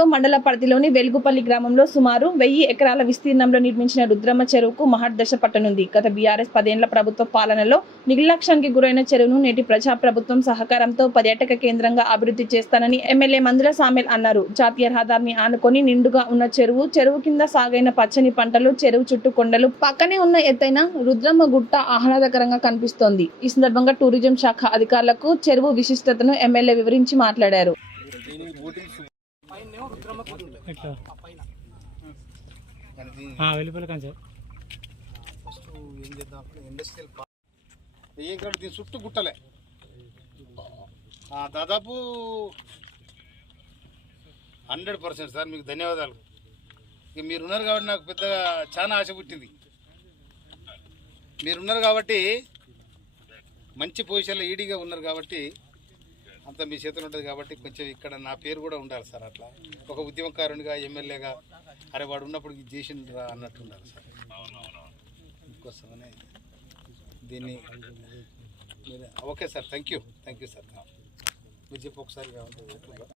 జిల్లాలో మండల పరిధిలోని వెలుగుపల్లి గ్రామంలో సుమారు 1000 ఎకరాల విస్తీర్ణంలో నిర్మించిన రుద్రమ్మ చెరువుకు మహర్దశ పట్టనుంది. గత బీఆర్ఎస్ 10 ఏళ్ల ప్రభుత్వ పాలనలో నిర్లక్ష్యానికి గురైన చెరువును నేటి ప్రజాప్రభుత్వం సహకారంతో పర్యాటక కేంద్రంగా అభివృద్ధి చేస్తానని ఎమ్మెల్యే మందుల సామెల్ అన్నారు. జాతీయ రహదారిని ఆనుకొని నిండుగా ఉన్న చెరువు కింద సాగైన పచ్చని పంటలు, చెరువు చుట్టూ కొండలు, పక్కనే ఉన్న ఎత్తైన రుద్రమ్మ గుట్ట ఆహ్లాదకరంగా కనిపిస్తోంది. ఈ సందర్భంగా టూరిజం శాఖ అధికారులకు చెరువు విశిష్టతను ఎమ్మెల్యే వివరించి మాట్లాడారు. దీని చుట్టూ గుట్టలే దాదాపు 100% సార్. మీకు ధన్యవాదాలు. ఇక మీరున్నారు కాబట్టి నాకు పెద్దగా చాలా ఆశ పుట్టింది. మీరున్నారు కాబట్టి మంచి పొజిషన్లో ఈడీగా ఉన్నారు కాబట్టి అంత మీ చేతులు ఉంటుంది కాబట్టి కొంచెం ఇక్కడ నా పేరు కూడా ఉండాలి సార్. అట్లా ఒక ఉద్యమకారునిగా, ఎమ్మెల్యేగా అరే వాడు ఉన్నప్పుడు చేసిండ్రా అన్నట్టు ఉండాలి సార్. అందుకోసమనే దీన్ని okay sir. Thank you sir. మీరు చెప్పి ఒకసారి